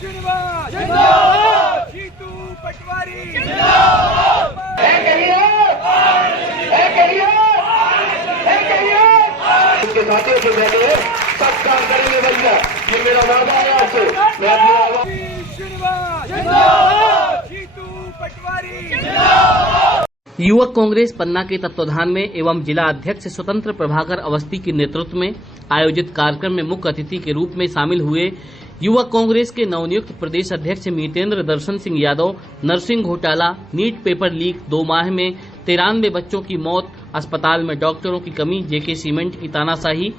श्रीनिवास जिंदाबाद, जीतू पटवारी जिंदाबाद, उनके साथियों से कहते हैं सब काम करेंगे भैया, ये मेरा वादा है आपसे। मैं अपनी आवाज श्रीनिवास जिंदाबाद, जीतू पटवारी जिंदाबाद। युवक कांग्रेस पन्ना के तत्वाधान में एवं जिला अध्यक्ष स्वतंत्र प्रभाकर अवस्थी के नेतृत्व में आयोजित कार्यक्रम में मुख्य अतिथि के रूप में शामिल हुए युवक कांग्रेस के नवनियुक्त प्रदेश अध्यक्ष मितेंद्र दर्शन सिंह यादव। नर्सिंग घोटाला, नीट पेपर लीक, 2 माह में 93 बच्चों की मौत, अस्पताल में डॉक्टरों की कमी, जेके सीमेंट की तानाशाही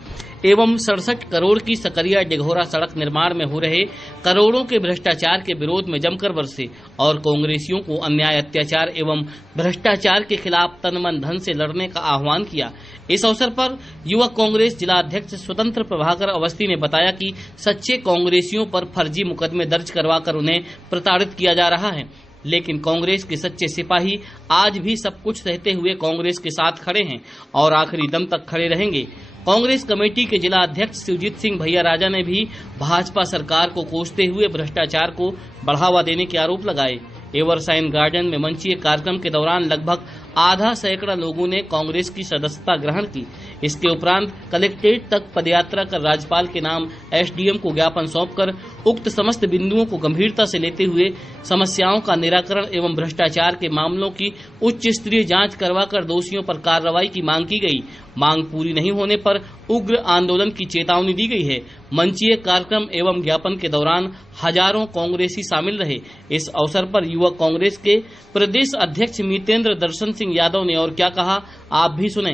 एवं 67 करोड़ की सकरिया डिघोरा सड़क निर्माण में हो रहे करोड़ों के भ्रष्टाचार के विरोध में जमकर बरसे और कांग्रेसियों को अन्याय, अत्याचार एवं भ्रष्टाचार के खिलाफ तन मन धन से लड़ने का आह्वान किया। इस अवसर पर युवक कांग्रेस जिला अध्यक्ष स्वतंत्र प्रभाकर अवस्थी ने बताया कि सच्चे कांग्रेसियों पर फर्जी मुकदमे दर्ज करवाकर उन्हें प्रताड़ित किया जा रहा है, लेकिन कांग्रेस के सच्चे सिपाही आज भी सब कुछ सहते हुए कांग्रेस के साथ खड़े हैं और आखिरी दम तक खड़े रहेंगे। कांग्रेस कमेटी के जिला अध्यक्ष शिवजीत सिंह भैया राजा ने भी भाजपा सरकार को कोसते हुए भ्रष्टाचार को बढ़ावा देने के आरोप लगाए। एवरसाइन गार्डन में मंचीय कार्यक्रम के दौरान लगभग आधा सैकड़ा लोगों ने कांग्रेस की सदस्यता ग्रहण की। इसके उपरांत कलेक्ट्रेट तक पदयात्रा कर राज्यपाल के नाम एसडीएम को ज्ञापन सौंपकर उक्त समस्त बिंदुओं को गंभीरता से लेते हुए समस्याओं का निराकरण एवं भ्रष्टाचार के मामलों की उच्च स्तरीय जांच करवाकर दोषियों पर कार्रवाई की मांग की गई। मांग पूरी नहीं होने पर उग्र आंदोलन की चेतावनी दी गई है। मंचीय कार्यक्रम एवं ज्ञापन के दौरान हजारों कांग्रेसी शामिल रहे। इस अवसर पर युवक कांग्रेस के प्रदेश अध्यक्ष मितेंद्र दर्शन सिंह यादव ने और क्या कहा, आप भी सुने।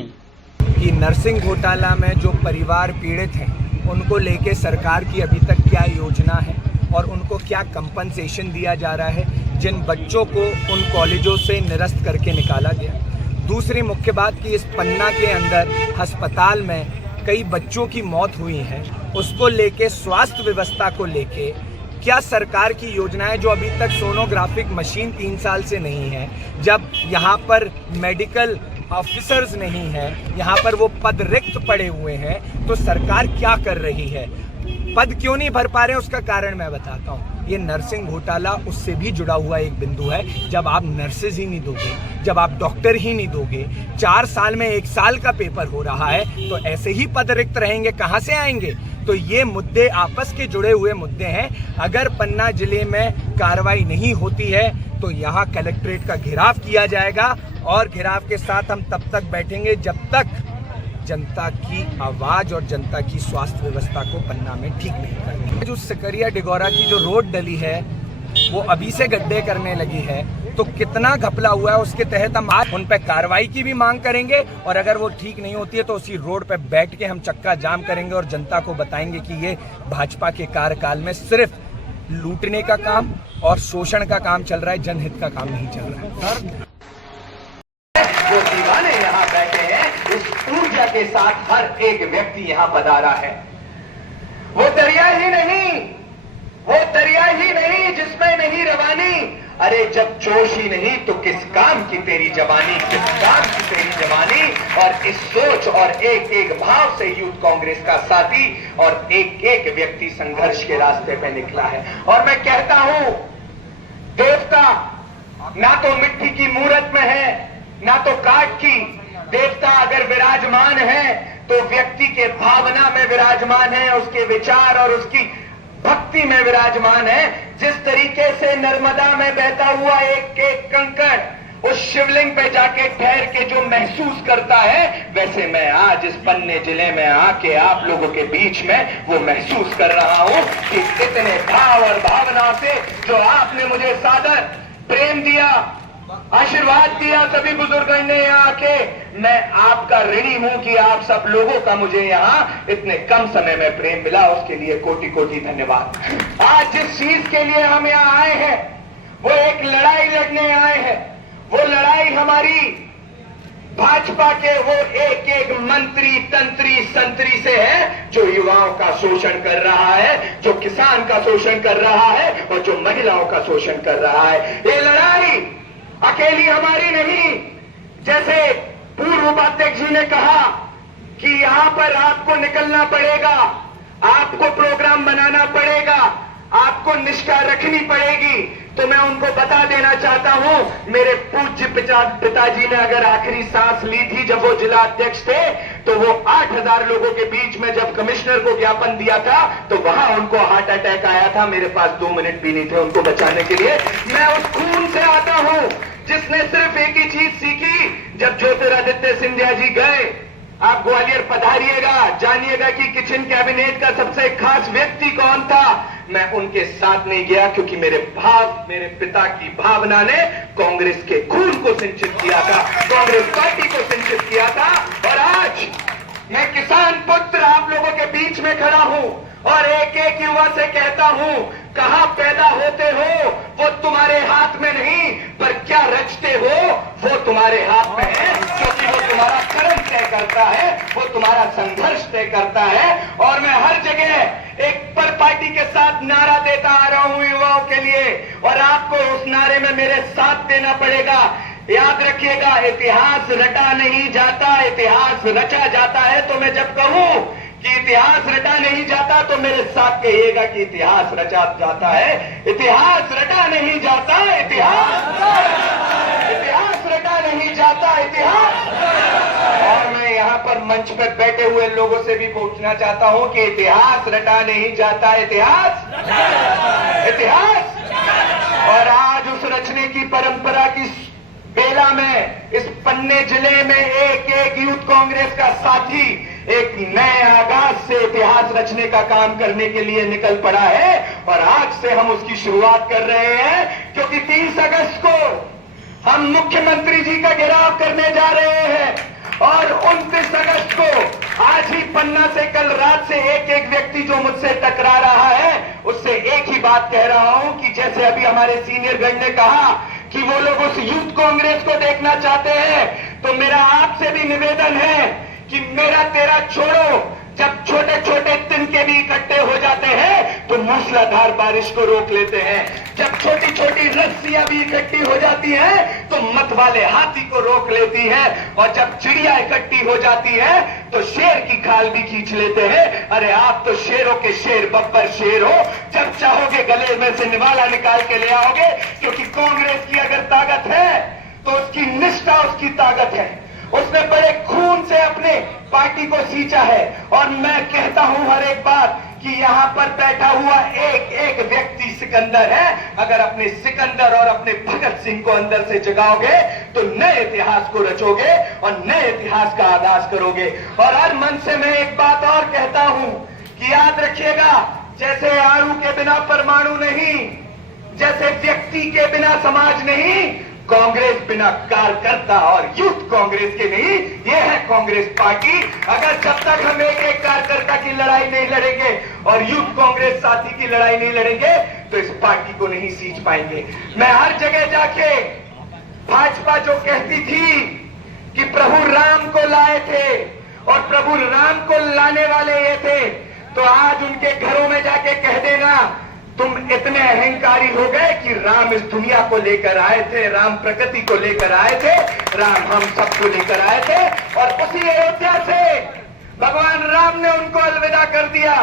कि नर्सिंग घोटाला में जो परिवार पीड़ित हैं उनको लेके सरकार की अभी तक क्या योजना है और उनको क्या कंपनसेशन दिया जा रहा है, जिन बच्चों को उन कॉलेजों से निरस्त करके निकाला गया। दूसरी मुख्य बात कि इस पन्ना के अंदर अस्पताल में कई बच्चों की मौत हुई है, उसको लेके स्वास्थ्य व्यवस्था को लेके क्या सरकार की योजना है। जो अभी तक सोनोग्राफिक मशीन 3 साल से नहीं है, जब यहाँ पर मेडिकल ऑफिसर्स नहीं है, यहाँ पर वो पद रिक्त पड़े हुए हैं, तो सरकार क्या कर रही है, पद क्यों नहीं भर पा रहे हैं, उसका कारण मैं बताता हूँ। ये नर्सिंग घोटाला उससे भी जुड़ा हुआ एक बिंदु है। जब आप नर्सेज ही नहीं दोगे, जब आप डॉक्टर ही नहीं दोगे, 4 साल में 1 साल का पेपर हो रहा है, तो ऐसे ही पद रिक्त रहेंगे, कहाँ से आएंगे। तो ये मुद्दे आपस के जुड़े हुए मुद्दे हैं। अगर पन्ना जिले में कार्रवाई नहीं होती है तो यहाँ कलेक्ट्रेट का घेराव किया जाएगा और घेराव के साथ हम तब तक बैठेंगे जब तक जनता की आवाज और जनता की स्वास्थ्य व्यवस्था को पन्ना में ठीक नहीं करेंगे। जो सकरिया डिघोरा की जो रोड डली है वो अभी से गड्ढे करने लगी है, तो कितना घपला हुआ है, उसके तहत हम आज उन पे कार्रवाई की भी मांग करेंगे और अगर वो ठीक नहीं होती है तो उसी रोड पे बैठ के हम चक्का जाम करेंगे और जनता को बताएंगे कि ये भाजपा के कार्यकाल में सिर्फ लूटने का काम और शोषण का काम चल रहा है, जनहित का काम नहीं चल रहा है। जो दीवाने यहाँ बैठे हैं, उस ऊर्जा के साथ हर एक व्यक्ति यहाँ पधारा है। वो दरिया ही नहीं जिसमें नहीं रवानी। अरे जब जोश ही नहीं तो किस काम की तेरी जवानी, किस काम की तेरी जवानी। और इस सोच और एक एक भाव से यूथ कांग्रेस का साथी और एक एक व्यक्ति संघर्ष के रास्ते पे निकला है। और मैं कहता हूं, देवता ना तो मिट्टी की मूर्त में है ना तो काठ की। देवता अगर विराजमान है तो व्यक्ति के भावना में विराजमान है, उसके विचार और उसकी भक्ति में विराजमान है। जिस तरीके से नर्मदा में बहता हुआ एक एक कंकड़ उस शिवलिंग पे जाके ठहर के जो महसूस करता है, वैसे मैं आज इस पन्ने जिले में आके आप लोगों के बीच में वो महसूस कर रहा हूं कि इतने भाव और भावना से जो आपने मुझे सादर प्रेम दिया, आशीर्वाद दिया सभी बुजुर्गों ने यहाँ आके, मैं आपका ऋणी हूं कि आप सब लोगों का मुझे यहाँ इतने कम समय में प्रेम मिला, उसके लिए कोटि कोटि धन्यवाद। आज जिस चीज के लिए हम यहाँ आए हैं वो एक लड़ाई लड़ने आए हैं। वो लड़ाई हमारी भाजपा के वो एक एक मंत्री तंत्री संतरी से है जो युवाओं का शोषण कर रहा है, जो किसान का शोषण कर रहा है और जो महिलाओं का शोषण कर रहा है। ये लड़ाई अकेली हमारी नहीं। जैसे पूर्व उपाध्यक्ष जी ने कहा कि यहां पर आपको निकलना पड़ेगा, आपको प्रोग्राम बनाना पड़ेगा, आपको निष्ठा रखनी पड़ेगी। तो मैं उनको बता देना चाहता हूं, मेरे पूज्य पिताजी ने अगर आखिरी सांस ली थी जब वो जिला अध्यक्ष थे, तो वो 8000 लोगों के बीच में जब कमिश्नर को ज्ञापन दिया था तो वहां उनको हार्ट अटैक आया था। मेरे पास 2 मिनट भी नहीं थे उनको बचाने के लिए। मैं उस खून से आता हूं जिसने सिर्फ एक ही चीज सीखी, जब ज्योतिरादित्य सिंधिया जी गए। आप ग्वालियर पधारिएगा, जानिएगा कि किचन कैबिनेट का सबसे खास व्यक्ति कौन था। मैं उनके साथ नहीं गया क्योंकि मेरे पिता की भावना ने कांग्रेस के खून को सिंचित किया था, कांग्रेस पार्टी को सिंचित किया था। और आज मैं किसान पुत्र आप लोगों के बीच में खड़ा हूं और एक एक युवा से कहता हूं, कहां पैदा होते हो वो तुम्हारे हाथ में नहीं, पर क्या रचते हो वो तुम्हारे हाथ में है, क्योंकि वो तुम्हारा कर्म तय करता है, वो तुम्हारा संघर्ष तय करता है। और मैं हर जगह एक पर पार्टी के साथ नारा देता आ रहा हूं युवाओं के लिए, और आपको उस नारे में मेरे साथ देना पड़ेगा। याद रखिएगा, इतिहास रटा नहीं जाता, इतिहास रचा जाता है। तो मैं जब कहूं कि इतिहास रटा नहीं जाता तो मेरे साथ कहिएगा कि इतिहास रचा जाता है। इतिहास रटा नहीं जाता, इतिहास रटा नहीं जाता, इतिहास। और मैं यहां पर मंच पर बैठे हुए लोगों से भी पूछना चाहता हूं कि इतिहास रटा नहीं जाता, इतिहास। और आज उस रचने की परंपरा की बेला में इस पन्ने जिले में एक एक यूथ कांग्रेस का साथी एक नए आगाज से इतिहास रचने का काम करने के लिए निकल पड़ा है। और आज से हम उसकी शुरुआत कर रहे हैं, क्योंकि 30 अगस्त को हम मुख्यमंत्री जी का घेराव करने जा रहे हैं। और 29 अगस्त को आज ही पन्ना से कल रात से एक एक व्यक्ति जो मुझसे टकरा रहा है उससे एक ही बात कह रहा हूं कि जैसे अभी हमारे सीनियर गण ने कहा कि वो लोग उस यूथ कांग्रेस को देखना चाहते हैं, तो मेरा आपसे भी निवेदन है कि मेरा तेरा छोड़ो, जब छोटे छोटे तिनके भी इकट्ठे हो जाते हैं तो मूसलाधार बारिश को रोक लेते हैं। जब छोटी छोटी रस्सियां भी इकट्ठी हो जाती हैं तो मत वाले हाथी को रोक लेती है। और जब चिड़िया इकट्ठी हो जाती है तो शेर की खाल भी खींच लेते हैं। अरे आप तो शेरों के शेर, बब्बर शेर हो। जब चाहोगे गले में से निवाला निकाल के ले आओगे, क्योंकि कांग्रेस की अगर ताकत है तो उसकी निष्ठा उसकी ताकत है। उसने बड़े खून से अपने पार्टी को सींचा है। और मैं कहता हूं हर एक बात कि यहां पर बैठा हुआ एक एक व्यक्ति सिकंदर है। अगर अपने सिकंदर और अपने भगत सिंह को अंदर से जगाओगे तो नए इतिहास को रचोगे और नए इतिहास का आगाज करोगे। और हर मन से मैं एक बात और कहता हूं कि याद रखिएगा, जैसे अणु के बिना परमाणु नहीं, जैसे व्यक्ति के बिना समाज नहीं, कांग्रेस बिना कार्यकर्ता और यूथ कांग्रेस के नहीं। ये है कांग्रेस पार्टी। अगर जब तक हम एक एक कार्यकर्ता की लड़ाई नहीं लड़ेंगे और यूथ कांग्रेस साथी की लड़ाई नहीं लड़ेंगे तो इस पार्टी को नहीं सींच पाएंगे। मैं हर जगह जाके भाजपा जो कहती थी कि प्रभु राम को लाए थे और प्रभु राम को लाने वाले ये थे, तो आज उनके घरों में जाके कह देना, तुम इतने अहंकारी हो गए कि राम इस दुनिया को लेकर आए थे, राम प्रकृति को लेकर आए थे, राम हम सबको लेकर आए थे। और उसी अयोध्या से भगवान राम ने उनको अलविदा कर दिया।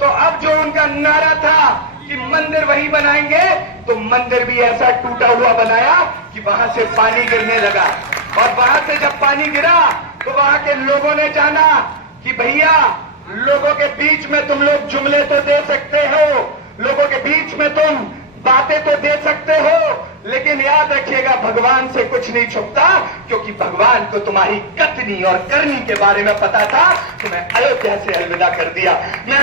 तो अब जो उनका नारा था कि मंदिर वही बनाएंगे, तो मंदिर भी ऐसा टूटा हुआ बनाया कि वहां से पानी गिरने लगा। और वहां से जब पानी गिरा तो वहां के लोगों ने जाना कि भैया, लोगों के बीच में तुम लोग जुमले तो दे सकते हो, लोगों के बीच में तुम बातें तो दे सकते हो, लेकिन याद रखिएगा भगवान से कुछ नहीं छुपता, क्योंकि भगवान को तुम्हारी कथनी और करनी के बारे में पता था। तो मैं अयोध्या से अलविदा कर दिया। मैं